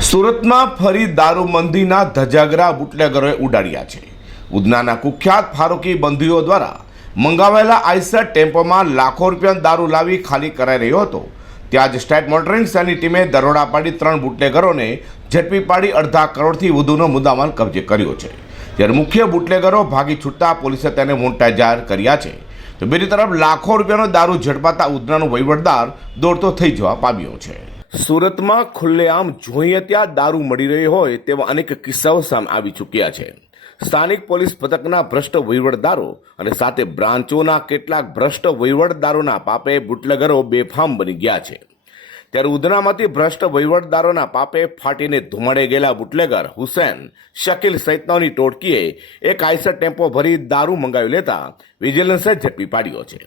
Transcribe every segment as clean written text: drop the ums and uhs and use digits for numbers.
સુરતમાં ફરી દારૂબંધીના ધજાગરા બુટલેગરોએ ઉડાડ્યા છે। ઉધનાના કુખ્યાત ફારૂકી બંધીઓ દ્વારા મંગાવેલા આઈસર ટેમ્પોમાં લાખો રૂપિયાનો દારૂ લાવી ખાલી કરાઈ રહ્યો હતો। ત્યાં જ સ્ટેટ મોનિટરિંગ સેલની ટીમે દરોડા પાડી 3 બુટલેગરોને ઝડપી પાડી 2.5 કરોડથી વધુનો મુદ્દામાલ કબજે કર્યો છે। ત્યારે મુખ્ય બુટલેગરો ભાગી છૂટતા પોલીસે તેને મોટા જાહેર કર્યા છે। તો બીજી તરફ લાખો રૂપિયાનો દારૂ ઝડપાતા ઉધનાનો વહીવટદાર દોડતો થઈ જવા પામ્યો છે। સુરતમાં ખુલ્લેઆમ જોઈએ ત્યાં દારૂ મળી રહ્યો હોય તેવા અનેક કિસ્સાઓ સામે આવી ચૂક્યા છે। સ્થાનિક પોલીસ પથકના ભ્રષ્ટ વહીવટદારો અને સાથે બ્રાન્ચોના કેટલાક ભ્રષ્ટ વહીવટદારોના પાપે બુટલેગરો બેફામ બની ગયા છે। ત્યારે ઉધનામાંથી ભ્રષ્ટ વહીવટદારોના પાપે ફાટીને ધુમાડે ગયેલા બુટલેગર હુસૈન શકીલ સહિતનાની ટોળકીએ એક આઈસર ટેમ્પો ભરી દારૂ મંગાવી લેતા વિજિલન્સે ઝડપી પાડ્યો છે।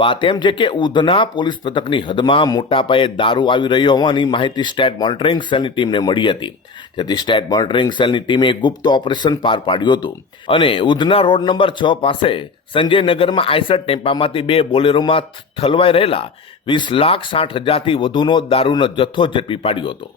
વાત એમ છે કે ઉધના પોલીસ પથકની હદમાં મોટા પાયે દારૂ આવી રહ્યો હોવાની માહિતી સ્ટેટ મોનિટરિંગ સેલની ટીમને મળી હતી। જેથી સ્ટેટ મોનિટરિંગ સેલની ટીમે ગુપ્ત ઓપરેશન પાર પાડ્યું હતું અને ઉધના રોડ નંબર 6 પાસે સંજયનગરમાં આઈસર ટેમ્પામાંથી 2 બોલેરોમાં ઠલવાઈ રહેલા 20,60,000થી વધુનો દારૂનો જથ્થો ઝડપી પાડ્યો હતો।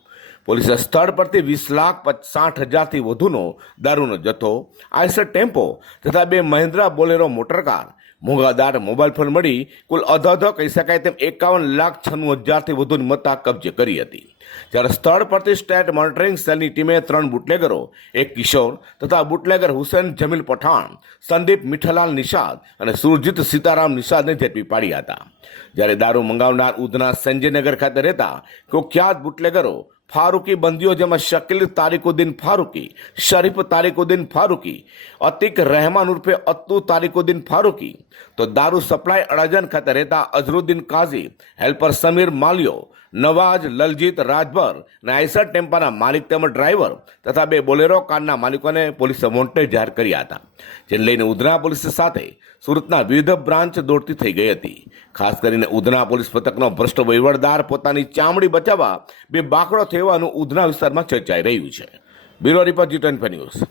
પોલીસે સ્થળ પરથી 20,60,000થી વધુનો દારૂનો જથ્થો, આઈસર ટેમ્પો તથા 2 મહિન્દ્રા બોલેરો મોટરકાર, મોંઘાદાર મોબાઈલ ફોન મળી કુલ અધો કહી શકાય તેમ 51,96,000થી વધુની મત્તા કબજે કરી હતી। જ્યારે સ્થળ પરથી સ્ટેટ મોનિટરિંગ સેલની ટીમે 3 બુટલેગરો, એક કિશોર તથા બુટલેગર હુસૈન જમીલ પઠાણ, સંદીપ મીઠાલાલ નિષાદ અને સુરજીત સીતારામ નિષાદને ઝડપી પાડ્યા હતા। જ્યારે દારૂ મંગાવનાર ઉધના સંજયનગર ખાતે રહેતા કુખ્યાત બુટલેગરો ફારૂકી બંદીઓ જેમાં શકીલ તારિકુદ્દીન ફારૂકી, શરીફ તારિકુદ્દીન ફારૂકી, અતિક રહેમાન ઉર્ફે અત્તુ તારિકુદ્દીન ફારૂકી, તો દારૂ સપ્લાય અડાજન ખાતે રહેતા અઝરુદ્દીન કાઝી, હેલ્પર સમીર માલિયો, નવાજ લલજીત રાજભર અને આઈસર ટેમ્પાના માલિક તેમજ ડ્રાઈવર તથા 2 બોલેરો કારના માલિકોને પોલીસે વોન્ટેડ જાહેર કર્યા હતા। જેને લઈને ઉધના પોલીસ સાથે સુરતના વિવિધ બ્રાન્ચ દોડતી થઈ ગઈ હતી। ખાસ કરીને ઉધના પોલીસ પથકનો ભ્રષ્ટ વહીવટદાર પોતાની ચામડી બચાવવા બે બાકડો થવાનું ઉધના વિસ્તારમાં ચર્ચાઈ રહ્યું છે। Bureau report G25 news.